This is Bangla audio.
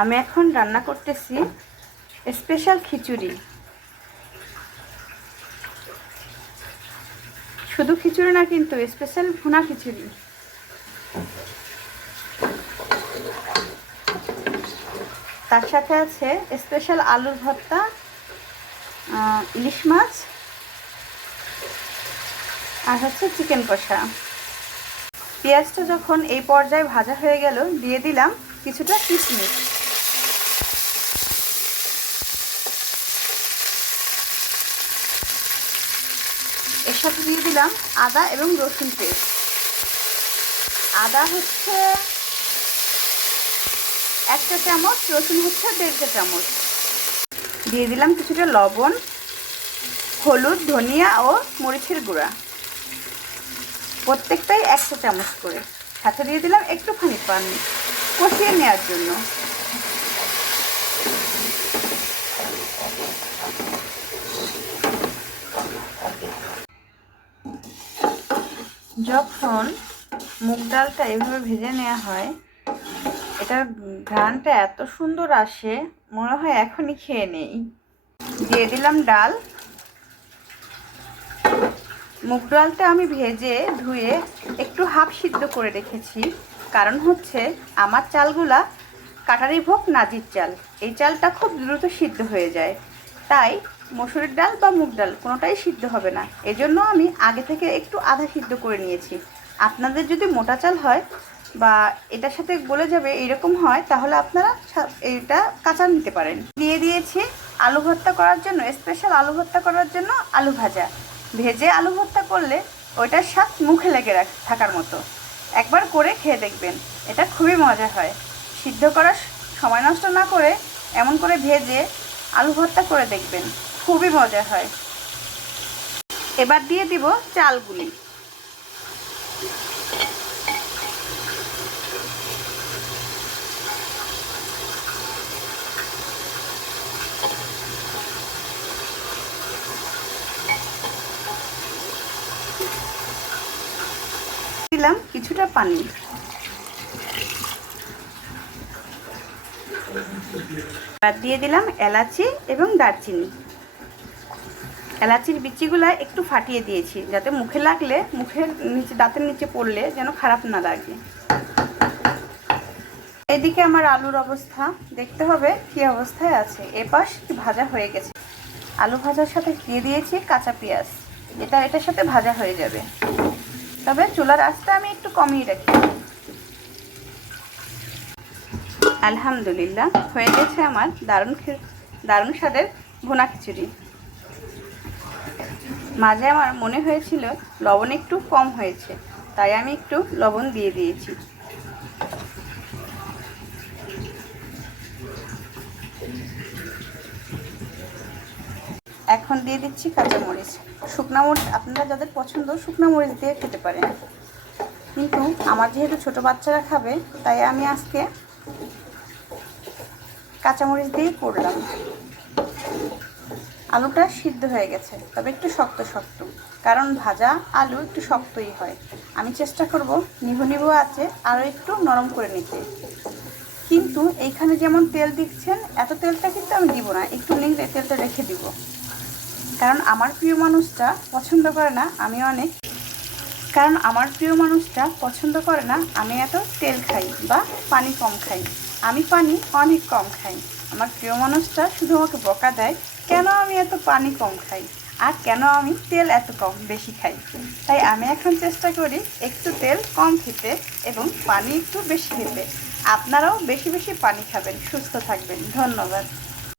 আমি এখন রান্না করতেছি স্পেশাল খিচুড়ি। শুধু খিচুড়ি না, কিন্তু স্পেশাল ভুনা খিচুড়ি। তার সাথে আছে স্পেশাল আলুর ভর্তা, ইলিশ মাছ, আর হচ্ছে চিকেন কষা। পেঁয়াজটা যখন এই পর্যায়ে ভাজা হয়ে গেল, দিয়ে দিলাম কিছুটা কিশমিশ। এর সাথে দিয়ে দিলাম আদা এবং রসুন পেস্ট। আদা হচ্ছে 1 চা চামচ, রসুন হচ্ছে 1.5 চা চামচ। দিয়ে দিলাম কিছুটা লবণ, হলুদ, ধনিয়া ও মরিচের গুঁড়া, প্রত্যেকটাই 1 চা চামচ করে। সাথে দিয়ে দিলাম একটুখানি পানি কষিয়ে নেওয়ার জন্য। যখন মুগ ডালটা এভাবে ভেজে নেওয়া হয়, এটার ঘ্রাণটা এত সুন্দর আসে, মনে হয় এখনই খেয়ে নেই। দিয়ে দিলাম ডাল। মুগ ডালটা আমি ভেজে ধুয়ে একটু হাফ সিদ্ধ করে রেখেছি, কারণ হচ্ছে আমার চালগুলা কাটারি ভোগ নাজির চাল। এই চালটা খুব দ্রুত সিদ্ধ হয়ে যায়, তাই মসুরের ডাল বা মুগ ডাল কোনোটাই সিদ্ধ হবে না। এজন্য আমি আগে থেকে একটু আধা সিদ্ধ করে নিয়েছি। আপনাদের যদি মোটা চাল হয় বা এটার সাথে গলে যাবে এরকম হয়, তাহলে আপনারা এটা কাঁচা নিতে পারেন। দিয়ে দিয়েছি আলু ভর্তা করার জন্য, স্পেশাল আলু ভর্তা করার জন্য আলু ভাজা। ভেজে আলু ভর্তা করলে ওইটার স্বাদ মুখে লেগে থাকার মতো। একবার করে খেয়ে দেখবেন, এটা খুবই মজা হয়। সিদ্ধ করার সময় নষ্ট না করে এমন করে ভেজে আলু ভর্তা করে দেখবেন, খুবই মজা হয়। এবার দিয়ে দিব চালগুলি। দিলাম কিছুটা পানি। এবার দিয়ে দিলাম এলাচি এবং দারচিনি। এলাচির বিচিগুলা একটু ফাটিয়ে দিয়েছি, যাতে মুখে লাগলে, মুখের নিচে, দাঁতের নিচে পড়লে যেন খারাপ না লাগে। এদিকে আমার আলুর অবস্থা দেখতে হবে কি অবস্থায় আছে। এপাশ ভাজা হয়ে গেছে। আলু ভাজার সাথে দিয়ে দিয়েছি কাঁচা পেঁয়াজ। এটার সাথে ভাজা হয়ে যাবে, তবে চুলার আঁচটা আমি একটু কমিয়ে রাখি। আলহামদুলিল্লাহ, হয়ে গেছে আমার দারুণ স্বাদের ভুনা খিচুড়ি। মাঝে আমার মনে হয়েছিল লবণ একটু কম হয়েছে, তাই আমি একটু লবণ দিয়ে দিয়েছি। এখন দিয়ে দিচ্ছি কাঁচামরিচ। শুকনো মরিচ আপনারা যাদের পছন্দ শুকনো মরিচ দিয়ে খেতে পারেন, কিন্তু আমার যেহেতু ছোট বাচ্চারা খাবে, তাই আমি আজকে কাঁচামরিচ দিয়েই করলাম। আলুটা সিদ্ধ হয়ে গেছে, তবে একটু শক্ত শক্ত, কারণ ভাজা আলু একটু শক্তই হয়। আমি চেষ্টা করব নিভু নিভু আছে আরও একটু নরম করে নিতে। কিন্তু এইখানে যেমন তেল দিচ্ছেন, এত তেলটা কিন্তু আমি দিব না, একটু নিংড়ে তেলটা রেখে দিব, কারণ আমার প্রিয় মানুষটা পছন্দ করে না আমি এত তেল খাই বা পানি কম খাই। আমি পানি অনেক কম খাই। আমার প্রিয় মানুষটা শুধু আমাকে বকা দেয়, কেন আমি এত পানি কম খাই আর কেন আমি তেল এত বেশি খাই। তাই আমি এখন চেষ্টা করি একটু তেল কম খেতে এবং পানি একটু বেশি খেতে। আপনারাও বেশি বেশি পানি খাবেন, সুস্থ থাকবেন। ধন্যবাদ।